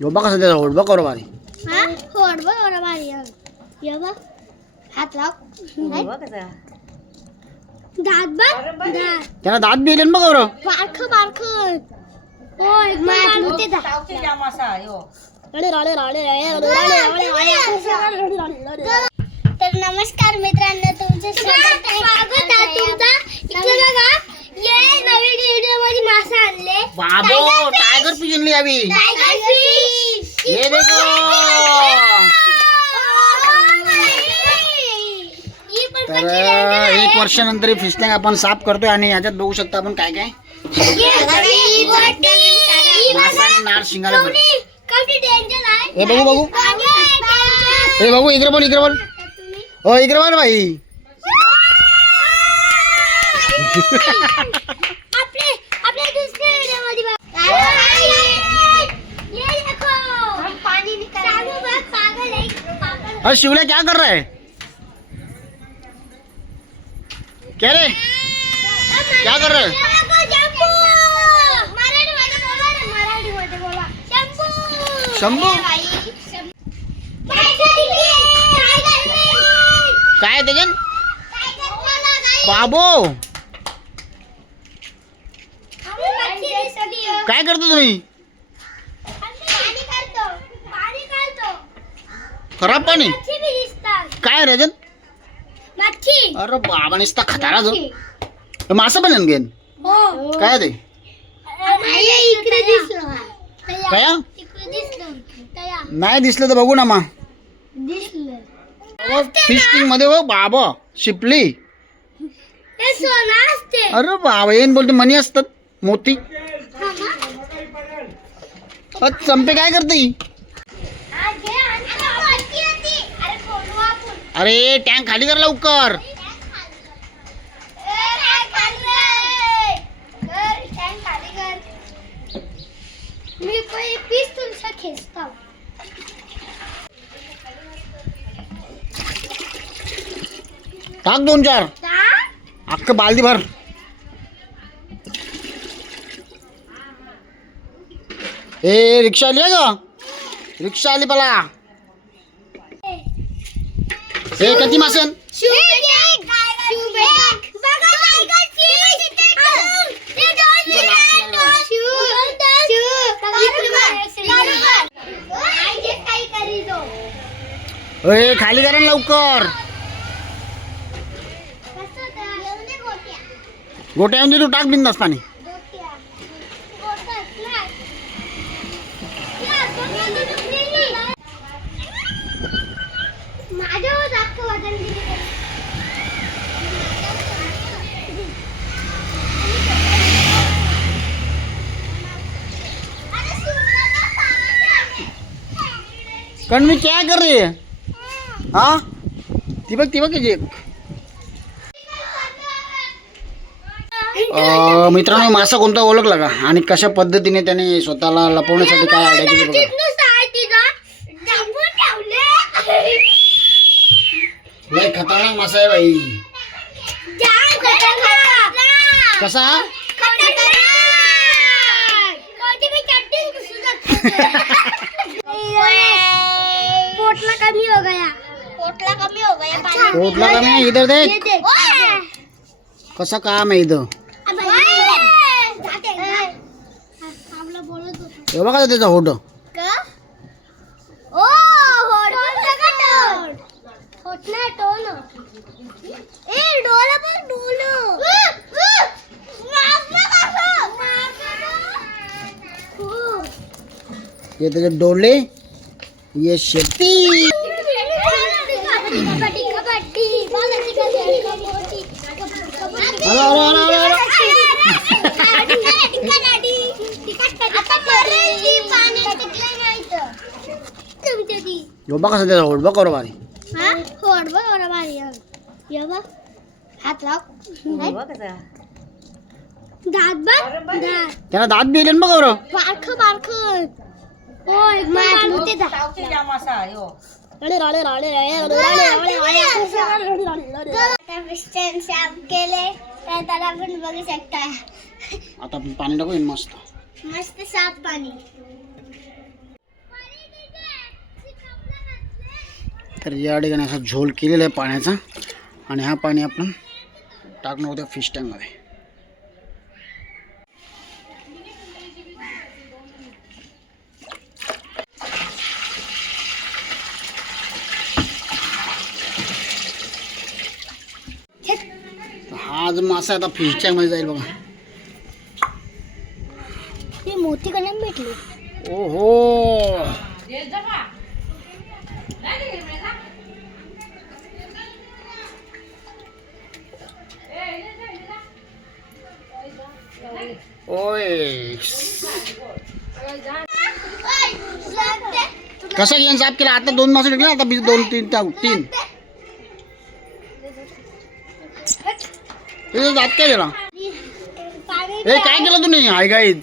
ह्यो बघ कसं त्याचा होड बघ करू भारी हा होड बघ एवढा भारी आहे. ये बघ हात लाव दात दात त्याला दात बी येले बघ बरं बारख बारख होय मारलं ते दात तर नमस्कार मित्रांनो तुमचं स्वागत आहे स्वागत आहे तुमचं इकडे बघा ये नवीन व्हिडिओ मध्ये मासा आणले बाबो टायगर फ़िश आणली यावी टायगर फ़िश ये देखो ही तर. एक वर्षानंतर फ़िश टँक आपण साफ़ करतोय आणि याच्यात बघू शकता आपण काय काय ही. ही नार शिंगाला. हे बघू बघू हे बघू इकडे बोल इकडे बोल हो इकडे बोल भाई आपले आपल्या दुसऱ्या व्हिडिओ मध्ये बघ. ये देखो. सानू बघ, पागल आहे. पागल. अरे शिवल्या क्या कर रहा है? क्या रे? क्या कर रहा है? ना, मराठीमध्ये बोला. शंभू. खराब पाणी? मच्छी बी दिसतात. काय रजन मच्छी. अरे बाबा नुसता खतारा जो हे मासा पण घेईन. हो. काय ते? इकडे दिसलं. काय इकडे दिसलं. तया. नाही दिसलं तर बघू ना मा दिसलं. फिश टिंगमध्ये हो बाबा शिपली. सोनं असते. अरे बाबा येईन बोलते मनी असतात मोती. हा ना? अ, चंपे काय करते? हा, अरे टँक खाली कर लवकर ए, काय करते? कर, टँक खाली कर. मी पहिले पीस तुमचा खेचतो टाक दोन चार? अख्खं बालदी भर ए रिक्षा आली का रिक्षा आली पला ए किती मासन शुभेक शुभेक ए खाली करा लवकर. गोट्या दे तू टाक बिंदास पाणी. माझ्यावर मी कणवी क्या कर रही है? हा ती बघ ती बघ मित्रांनो मासा कोणता ओळखला का आणि कशा पद्धतीने त्याने स्वतःला लपवण्यासाठी काय आयडिया केली बघा. लय खतरनाक मासा आहे बाई कसा पोटला कमी हो गया पोटला कमी हो गया पोटला का मी इधर देख कसा काम आहे इथं हे बघा त्याचा होट हे त्याचे डोले ये शेती कबड्डी कबड्डी बालाजी कबड्डी अरे। अरे अरे अरे ह्यो बघा कसं त्याचा होट बघ करू भारी हात लाव दात बघ दात। त्याला दात बी येले बघ बरं बारख बारख। मा मसा यो. साफ केले त्याला आपण बघू शकता. आता आपण पाणी टाकू मस्त. मस्त साफ पाणी. तर या ठिकाणी असा झोल केलेला आहे पाण्याचा. आणि हा पाणी आपण टाकणार होत्या फिश टँकमध्ये हा जो मासा आता फ़िश टँकमध्ये जाईल बघा. ते मोती कलम भेटले? ओहो. ओय. कसं घेऊन साफ़ केला? आता दोन मासे निघले आता दोन तीन तीन. तुझं जात काय गेला पाणी ए काय केलं तुम्ही? Hi guys.